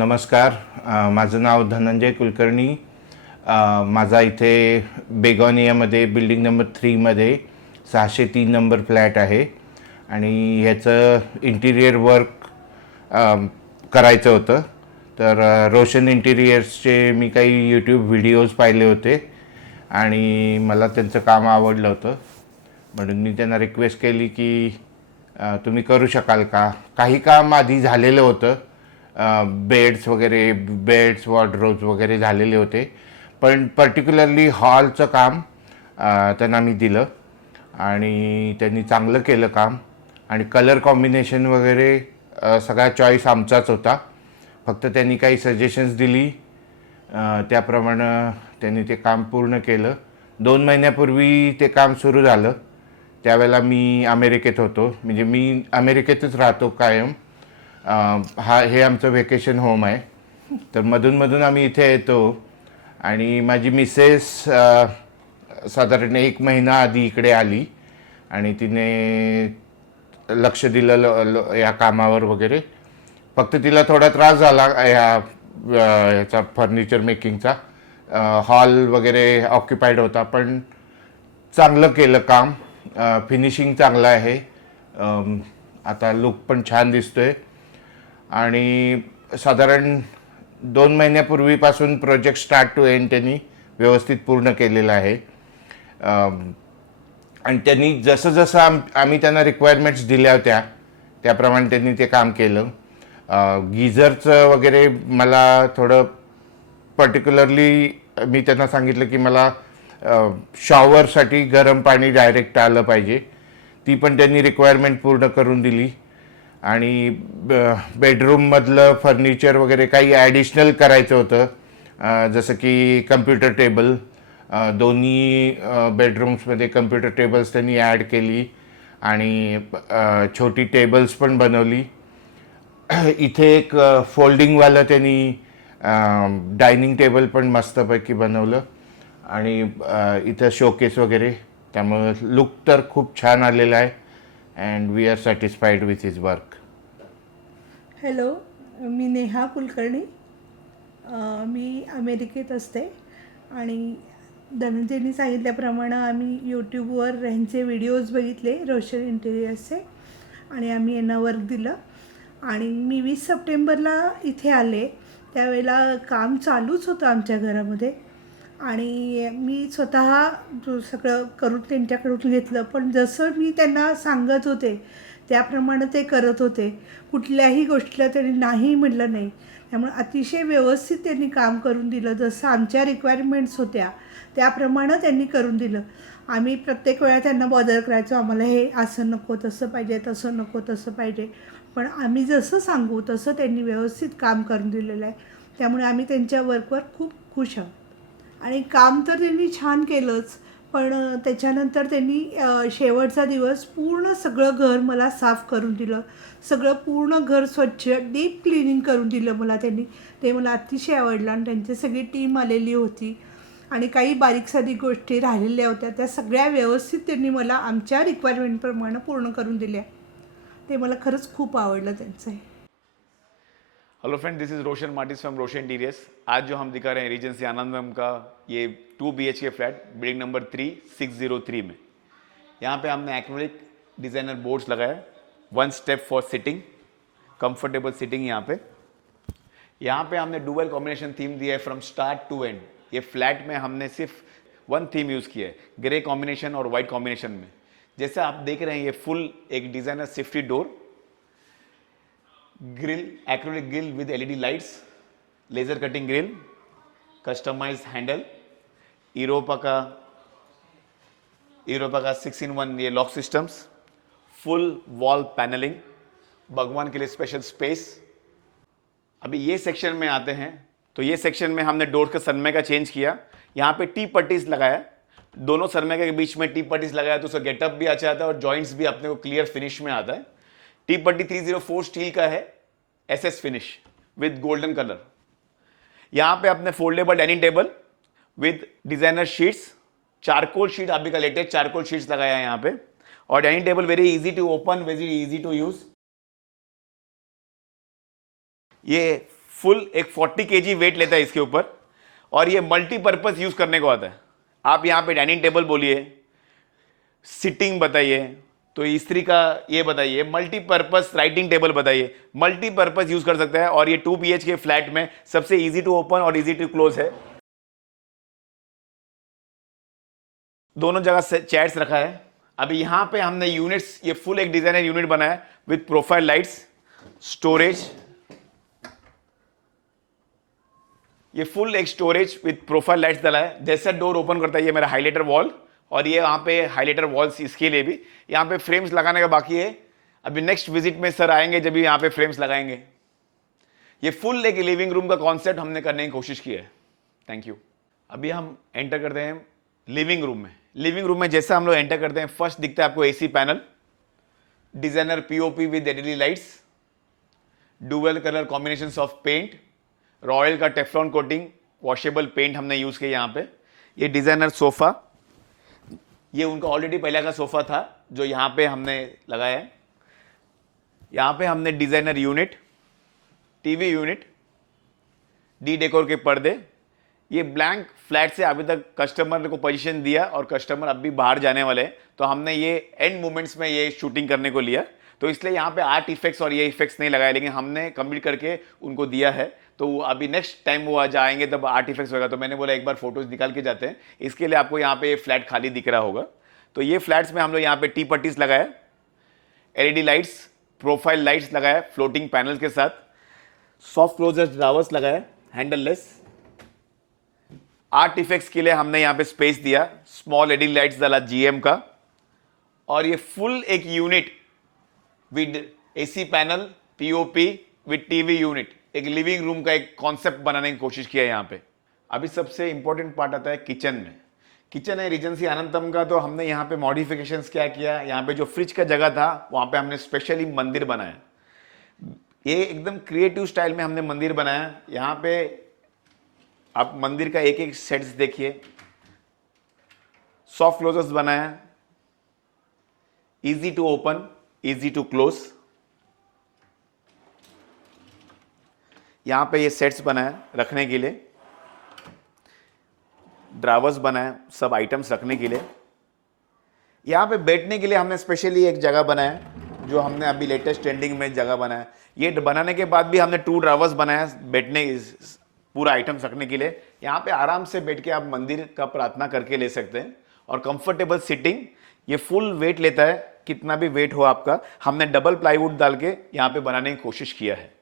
नमस्कार. माझं नाव धनंजय कुलकर्णी. माझा इथे बेगोनियामध्ये बिल्डिंग नंबर 3मध्ये 603 नंबर फ्लॅट आहे आणि ह्याचं इंटिरियर वर्क करायचं होतं. तर रोशन इंटिरियर्सचे मी काही यूट्यूब व्हिडिओज पाहिले होते आणि मला त्यांचं काम आवडलं होतं, म्हणून मी त्यांना रिक्वेस्ट केली की तुम्ही करू शकाल का. काही काम आधी झालेलं होतं, बेड्स वॉर्डरोब्स वगैरे झालेले होते, पण पर्टिक्युलरली हॉलचं काम त्यांना मी दिलं आणि त्यांनी चांगलं केलं काम. आणि कलर कॉम्बिनेशन वगैरे सगळा चॉईस आमचाच होता. फक्त त्यांनी काही सजेशन्स दिली, त्याप्रमाणे त्यांनी ते काम पूर्ण केलं. 2 महिन्यापूर्वी ते काम सुरू झालं. त्यावेळेला मी अमेरिकेत होतो, म्हणजे मी अमेरिकेतच राहतो कायम. हे आमचं व्हेकेशन होम आहे, तर मधून आम्ही इथे येतो. आणि माझी मिसेस साधारण 1 महिना आधी इकडे आली आणि तिने लक्ष दिलं या कामावर वगैरे. फक्त तिला थोडा त्रास झाला ह्याचा फर्निचर मेकिंगचा. हॉल वगैरे ऑक्युपाईड होता, पण चांगलं केलं काम. फिनिशिंग चांगलं आहे, आता लुक पण छान दिसतोय. आणि साधारण 2 महिन्यापूर्वीपासून प्रोजेक्ट स्टार्ट टू एंड त्यांनी व्यवस्थित पूर्ण केलेलं आहे. आणि त्यांनी जसं आम्ही त्यांना रिक्वायरमेंट्स दिल्या होत्या त्याप्रमाणे त्यांनी ते काम केलं. गीझरचं वगैरे मला थोडं पर्टिक्युलरली मी त्यांना सांगितलं की मला शॉवरसाठी गरम पाणी डायरेक्ट आलं पाहिजे. ती पण त्यांनी रिक्वायरमेंट पूर्ण करून दिली. आणि बेडरूममधलं फर्निचर वगैरे काही ॲडिशनल करायचं होतं, जसं की कम्प्युटर टेबल. दोन्ही बेडरूम्समध्ये कम्प्युटर टेबल्स त्यांनी ॲड केली आणि छोटी टेबल्स पण बनवली. इथे एक फोल्डिंगवालं त्यांनी डायनिंग टेबल पण मस्तपैकी बनवलं आणि इथं शोकेस वगैरे. त्यामुळं लुक तर खूप छान आलेला आहे and we are satisfied with his work. Hello, मी नेहा कुलकर्णी. मी अमेरिकेत असते आणि धनंजयनी सांगितल्याप्रमाणे आम्ही यूट्यूबवर ह्यांचे व्हिडिओज बघितले, रोशन इंटेरियर्सचे, आणि आम्ही यांना वर्क दिलं. आणि मी 20 सप्टेंबरला इथे आले, त्यावेळेला काम चालूच होतं आमच्या घरामध्ये आणि मी स्वतः सगळं करून त्यांच्याकडून घेतलं. पण जसं मी त्यांना सांगत होते त्याप्रमाणे ते करत होते. कुठल्याही गोष्टीला त्यांनी नाही म्हटलं नाही. त्यामुळे अतिशय व्यवस्थित त्यांनी काम करून दिलं. जसं आमच्या रिक्वायरमेंट्स होत्या त्याप्रमाणे त्यांनी करून दिलं. आम्ही प्रत्येक वेळा त्यांना बॉदर करायचो, आम्हाला हे असं नको, तसं पाहिजे, तसं नको, तसं पाहिजे. पण आम्ही जसं सांगू तसं त्यांनी व्यवस्थित काम करून दिलेलं आहे. त्यामुळे आम्ही त्यांच्या वर्कवर खूप खुश आहोत. आणि काम तर त्यांनी छान केलंच, पण त्याच्यानंतर त्यांनी शेवटचा दिवस पूर्ण सगळं घर मला साफ करून दिलं. सगळं पूर्ण घर स्वच्छ डीप क्लिनिंग करून दिलं मला त्यांनी. ते मला अतिशय आवडलं. आणि त्यांची सगळी टीम आलेली होती आणि काही बारीक सारीक गोष्टी राहिलेल्या होत्या त्या सगळ्या व्यवस्थित त्यांनी मला आमच्या रिक्वायरमेंटप्रमाणे पूर्ण करून दिल्या. ते मला खरंच खूप आवडलं त्यांचं. Hello friend, this is Roshan Martin's from Roshan interiors. आज जो हम दिखा रहे हैं रीजेंसी आनंद मैम का ये 2 BHK फ्लैट बिल्डिंग नंबर 3 603 में. यहाँ पे हमने एक्रेलिक डिज़ाइनर बोर्ड्स लगाया, 1 step for sitting, comfortable sitting. यहाँ पे हमने डुअल कॉम्बिनेशन थीम दिया है फ्रॉम स्टार्ट टू एंड. ये फ्लैट में हमने सिर्फ 1 थीम यूज़ किया है, ग्रे कॉम्बिनेशन और वाइट कॉम्बिनेशन में. जैसे आप देख रहे हैं ये फुल एक designer safety door, grill, acrylic grill with LED lights, laser cutting grill, customised handle, Europa का 6-in-1 ये lock systems, full wall panelling, भगवान के लिए स्पेशल स्पेस. अभी ये सेक्शन में आते हैं तो ये सेक्शन में हमने डोर का सनमाइका का चेंज किया. यहाँ पे टी पट्टीज लगाया, दोनों सनमाइका के बीच में टी पट्टीज लगाया तो उसका गेटअप भी अच्छा आता है और जॉइंट्स भी अपने को क्लियर फिनिश में आता है. टी पट्टी 304 स्टील का है, SS finish with golden colour. यहाँ पे अपने foldable dining table with designer sheets, charcoal sheet अभी का लेटेस्ट चारकोल शीट्स लगाया है यहाँ पे. और dining table very easy to open, very easy to use. ये फुल एक 40 kg वेट लेता है इसके ऊपर, और ये मल्टीपर्पज यूज करने को आता है। आप यहाँ पे डाइनिंग टेबल बोलिए, सिटिंग बताइए, तो इस्त्री का ये बताइए, मल्टीपर्पज राइटिंग टेबल बताइए, मल्टीपर्पज यूज कर सकता है। और ये 2 BHK फ्लैट में सबसे इजी टू ओपन और इजी टू क्लोज है। दोनों जगह से चेयर्स रखा है। अभी यहाँ पे हमने यूनिट्स, ये फुल एक डिजाइनर यूनिट बनाया है विथ प्रोफाइल लाइट्स, स्टोरेज, ये फुल एक स्टोरेज विथ प्रोफाइल लाइट्स डाला है। जैसा डोर ओपन करता है ये मेरा हाइलाइटर वॉल, और ये यहाँ पे हाइलाइटर वॉल्स इसके लिए भी यहाँ पे फ्रेम्स लगाने का बाकी है। अभी नेक्स्ट विजिट में सर आएंगे जब यहाँ पे फ्रेम्स लगाएंगे। ये फुल एक लिविंग रूम का कॉन्सेप्ट हमने करने की कोशिश की है। Thank you. अभी हम एंटर करते हैं लिविंग रूम में। लिविंग रूम में जैसा हम लोग एंटर करते हैं, फर्स्ट दिखता है आपको AC panel, designer POP with LED lights, dual colour combinations of paint, royal का टेफ्लॉन कोटिंग, वॉशेबल पेंट हमने यूज किया यहाँ पे। ये डिजाइनर सोफा, ये उनका ऑलरेडी पहले का सोफा था जो यहाँ पे हमने लगाया है। यहाँ पे हमने designer unit, TV unit, D decor के पर्दे। ये ब्लैंक फ्लैट से अभी तक कस्टमर को पोजीशन दिया और कस्टमर अभी बाहर जाने वाले हैं, तो हमने ये एंड मोमेंट्स में ये शूटिंग करने को लिया, तो इसलिए यहाँ पे आर्ट इफेक्ट्स और ये इफेक्ट्स नहीं लगाए, लेकिन हमने कंप्लीट करके उनको दिया है। तो अभी नेक्स्ट टाइम वो आज आएंगे तब आर्ट इफेक्ट्स होगा, तो मैंने बोला एक बार फोटोज निकाल के जाते हैं। इसके लिए आपको यहाँ पे फ्लैट खाली दिख रहा होगा। तो ये फ्लैट्स में हम लोग यहाँ पे टी पट्टीज लगाए, एलईडी लाइट्स, प्रोफाइल लाइट्स लगाए फ्लोटिंग पैनल के साथ, सॉफ्ट क्लोजर ड्रावर्स लगाए हैंडल लेस। आर्ट इफेक्ट्स के लिए हमने यहाँ पे स्पेस दिया, स्मॉल एलईडी लाइट्स डाला जीएम का, और ये फुल एक unit with AC panel, POP with TV unit, एक लिविंग रूम का एक कॉन्सेप्ट बनाने की कोशिश किया है यहाँ पे। अभी सबसे इंपॉर्टेंट पार्ट आता है किचन में। किचन है रीजेंसी अनंतम का, तो हमने यहाँ पे मॉडिफिकेशंस क्या किया, यहाँ पे जो फ्रिज का जगह था वहाँ पे हमने स्पेशली मंदिर बनाया। ये एकदम क्रिएटिव स्टाइल में हमने मंदिर बनाया। यहाँ पे आप मंदिर का एक एक सेट्स देखिए, सॉफ्ट क्लोजर्स बनाया, easy to open, easy to close. यहां पे ये सेट्स बनाया रखने के लिए, ड्रावर्स बनाया सब आइटम्स रखने के लिए। यहां पे बैठने के लिए हमने स्पेशली एक जगह बनाया, जो हमने अभी लेटेस्ट ट्रेंडिंग में जगह बनाया। ये बनाने के बाद भी हमने 2 ड्रावर्स बनाया बैठने, पूरा आइटम्स रखने के लिए। यहाँ पे आराम से बैठ के आप मंदिर का प्रार्थना करके ले सकते हैं, और कंफर्टेबल सिटिंग। ये फुल वेट लेता है, कितना भी वेट हो आपका, हमने डबल प्लाईवुड डाल के यहाँ पे बनाने की कोशिश किया है।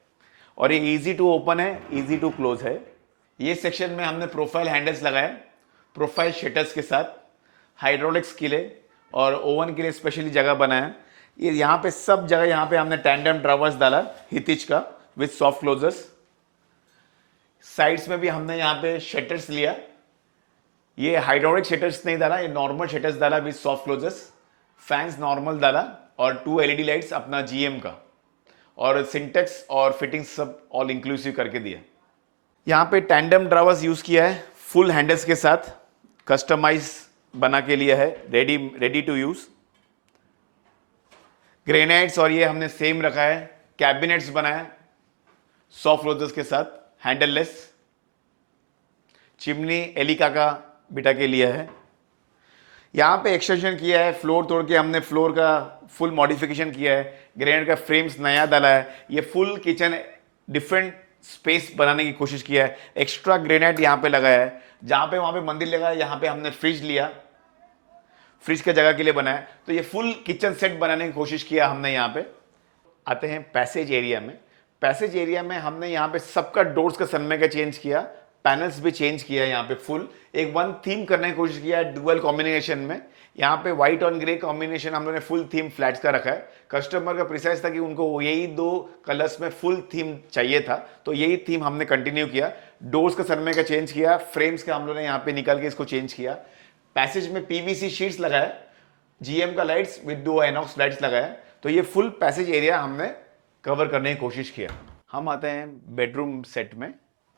और ये इजी टू ओपन है, इजी टू क्लोज है। ये सेक्शन में हमने प्रोफाइल हैंडल्स लगाए, प्रोफाइल शटर्स के साथ, हाइड्रोलिक्स के लिए और ओवन के लिए स्पेशली जगह बनाया। ये यहाँ पे सब जगह यहाँ पे हमने टैंडम ड्रावर्स डाला हितिच का विथ सॉफ्ट क्लोजर्स। साइड्स में भी हमने यहाँ पे शटर्स लिया, ये हाइड्रोलिक शटर्स नहीं डाला, ये नॉर्मल शटर्स डाला with soft closures. Fans normal डाला, और 2 एलईडी लाइट्स अपना जीएम का, और सिंटेक्स और फिटिंग्स सब ऑल इंक्लूसिव करके दिया। यहाँ पे टैंडम ड्रावर्स यूज किया है फुल हैंडल्स के साथ, कस्टमाइज बना के लिया है, रेडी टू यूज। ग्रेनाइट्स और ये हमने सेम रखा है, कैबिनेट्स बनाया सॉफ्ट क्लोजर्स के साथ, हैंडललेस। चिमनी एलिका का बिटा के लिया है। यहाँ पे एक्सटेंशन किया है, फ्लोर तोड़ के हमने फ्लोर का फुल मॉडिफिकेशन किया है, ग्रेनाइट का फ्रेम्स नया डाला है। ये फुल किचन डिफरेंट स्पेस बनाने की कोशिश किया है। एक्स्ट्रा ग्रेनाइट यहाँ पे लगाया है, जहाँ पे वहाँ पे मंदिर लगा है, यहाँ पे हमने फ्रिज लिया, फ्रिज के जगह के लिए बनाया। तो ये फुल किचन सेट बनाने की कोशिश किया हमने। यहाँ पे आते हैं पैसेज एरिया में। पैसेज एरिया में हमने यहाँ पे सबका डोर्स का सनमाइका चेंज किया, पैनल्स भी चेंज किया है। यहाँ पे फुल एक वन थीम करने की कोशिश किया है डुअल कॉम्बिनेशन में। यहाँ पे व्हाइट और ग्रे कॉम्बिनेशन हम लोगों ने फुल थीम फ्लैट्स का रखा है। कस्टमर का प्रिसाइज था कि उनको यही 2 कलर्स में फुल थीम चाहिए था, तो यही थीम हमने कंटिन्यू किया। डोर्स का सनमाइका चेंज किया, फ्रेम्स का हम लोगों ने यहाँ पे निकाल के इसको चेंज किया। पैसेज में पीवीसी शीट्स लगाया, जीएम का लाइट्स विद 2 आइनॉक्स लाइट्स लगाया। तो ये फुल पैसेज एरिया हमने कवर करने की कोशिश किया। हम आते हैं बेडरूम सेट में,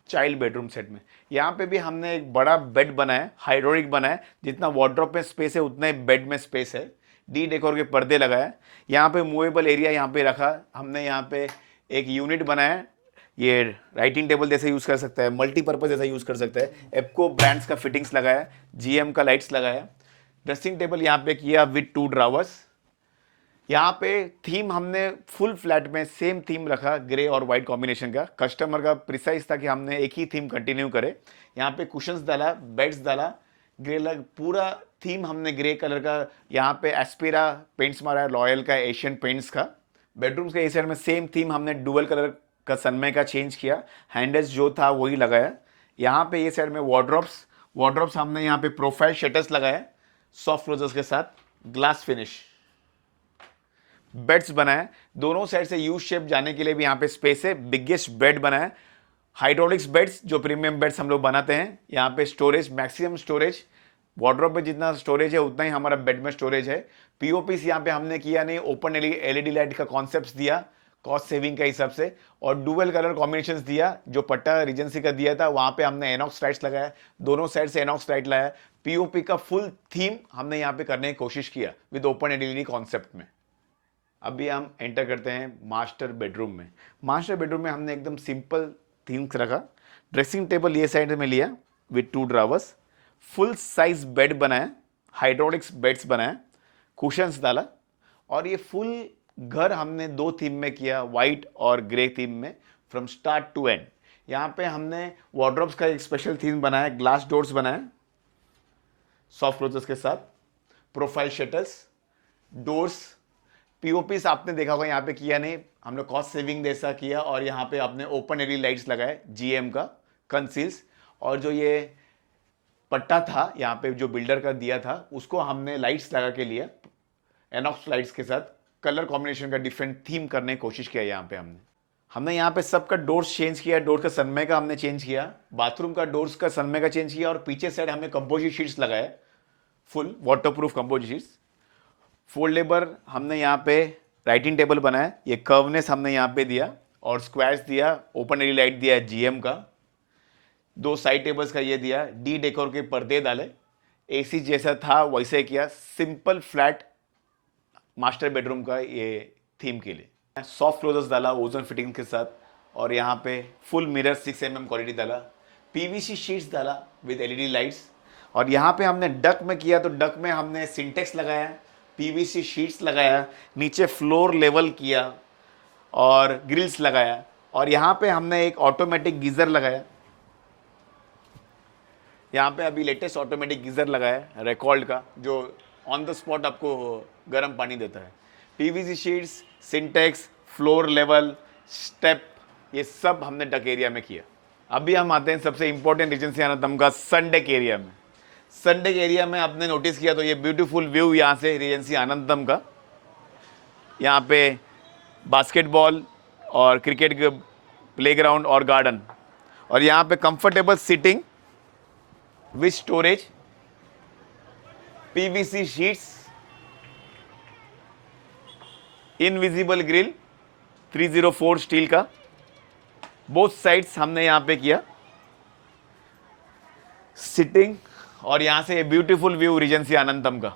चाइल्ड बेडरूम सेट में। यहाँ पे भी हमने एक बड़ा बेड बनाया, हाइड्रोलिक बनाया, जितना वार्डरोब में स्पेस है उतना ही बेड में स्पेस है। डी डेकोर के पर्दे लगाए। यहाँ पे मूवेबल एरिया यहाँ पे रखा हमने। यहाँ पे एक यूनिट बनाया ये राइटिंग टेबल जैसे यूज़ कर सकता है, मल्टीपर्पज़ जैसा यूज़ कर सकता है। एप्को ब्रांड्स का फिटिंग्स लगाया, GM का लाइट्स लगाया। ड्रेसिंग टेबल यहाँ पे किया विद 2 ड्रावर्स। यहाँ पे थीम हमने फुल फ्लैट में सेम थीम रखा, ग्रे और वाइट कॉम्बिनेशन का। कस्टमर का प्रिसाइज था कि हमने एक ही थीम कंटिन्यू करे। यहाँ पे कुशंस डाला, बेड्स डाला, ग्रे लग पूरा थीम हमने ग्रे कलर का। यहाँ पे एस्पिरा पेंट्स मारा है, लॉयल का, एशियन पेंट्स का। बेडरूम्स के इस साइड में सेम थीम हमने डुअल कलर का सनमाइका का चेंज किया, हैंडल्स जो था वही लगाया। यहाँ पे ये साइड में वार्डरोब्स हमने यहाँ पे प्रोफाइल शटर्स लगाया सॉफ्ट क्लोजर्स के साथ, ग्लास फिनिश। बेड्स बनाए, दोनों साइड से यू शेप जाने के लिए भी यहाँ पे स्पेस है। बिगेस्ट बेड बनाए, हाइड्रोलिक्स बेड्स जो प्रीमियम बेड्स हम लोग बनाते हैं। यहाँ पे स्टोरेज, मैक्सिमम स्टोरेज, वार्डरोब में जितना स्टोरेज है उतना ही हमारा बेड में स्टोरेज है। पीओपीस यहाँ पे हमने किया नहीं, ओपन एलईडी लाइट का कॉन्सेप्ट दिया कॉस्ट सेविंग के हिसाब से, और डुअल कलर कॉम्बिनेशंस दिया। जो पट्टा रीजेंसी का दिया था वहाँ पे हमने एनॉक्स लाइट्स लगाया, दोनों साइड से एनॉक्स लाइट लाया। पीओपी का फुल थीम हमने यहाँ पे करने की कोशिश किया विद ओपन एलईडी कॉन्सेप्ट में। अभी हम एंटर करते हैं मास्टर बेडरूम में। मास्टर बेडरूम में हमने एकदम सिंपल थीम्स रखा। ड्रेसिंग टेबल ये साइड में लिया with 2 drawers, full size bed बनाया, हाइड्रोलिक्स बेड्स बनाया, कुशंस डाला, और ये फुल घर हमने 2 थीम में किया, वाइट और ग्रे थीम में, फ्रॉम स्टार्ट टू एंड। यहाँ पे हमने वार्डरोब्स का एक स्पेशल थीम बनाया, ग्लास डोर्स बनाया सॉफ्ट क्लोजर्स के साथ, प्रोफाइल शटर्स, डोर्स। पीओपीस आपने देखा होगा यहाँ पे किया नहीं, हमने कॉस्ट सेविंग जैसा किया, और यहाँ पे आपने ओपन एलईडी लाइट्स लगाए GM का कंसील्स, और जो ये पट्टा था यहाँ पे जो बिल्डर का दिया था उसको हमने लाइट्स लगा के लिया, एनॉक्स लाइट्स के साथ, कलर कॉम्बिनेशन का डिफरेंट थीम करने की कोशिश किया। यहाँ पे हमने यहाँ पे सबका डोर्स चेंज किया, डोर का सनमाइका हमने चेंज किया, बाथरूम का डोर्स का सनमाइका चेंज किया, और पीछे साइड हमने कंपोजिट शीट्स लगाए, full waterproof composite sheets. Foldable हमने यहाँ पे राइटिंग टेबल बनाया, ये कर्वनेस हमने यहाँ पे दिया, और स्क्वायर्स दिया, ओपन एलईडी लाइट दिया GM का, 2 साइड टेबल्स का ये दिया, डी डेकोर के पर्दे डाले, AC जैसा था वैसे किया। सिंपल फ्लैट मास्टर बेडरूम का ये थीम के लिए सॉफ्ट क्लोजर्स डाला ओजोन फिटिंग के साथ, और यहाँ पे फुल मिरर 6 mm क्वालिटी डाला, PVC शीट्स डाला विद LED लाइट्स। और यहाँ पे हमने डक में किया, तो डक में हमने सिंटेक्स लगाया, PVC शीट्स लगाया, नीचे फ्लोर लेवल किया और ग्रिल्स लगाया, और यहाँ पे हमने एक ऑटोमेटिक गीजर लगाया। यहाँ पे अभी लेटेस्ट ऑटोमेटिक गीजर लगाया रिकॉल्ड का, जो ऑन द स्पॉट आपको गर्म पानी देता है। PVC sheets, Sintex, floor level, step, ये सब हमने डक एरिया में किया। अभी हम आते हैं सबसे इंपॉर्टेंट रीजेंसी आनंदम का सन डेक एरिया में। सन डेक एरिया में आपने नोटिस किया तो ये ब्यूटीफुल व्यू यहाँ से रीजेंसी आनंदम का, यहाँ पे बास्केटबॉल और क्रिकेट के प्लेग्राउंड और गार्डन, और यहाँ पे comfortable seating with storage, PVC sheets, invisible grill 304 steel का, बोथ साइड्स हमने यहाँ पे किया सिटिंग, और यहाँ से ब्यूटीफुल व्यू रीजेंसी आनंदम का।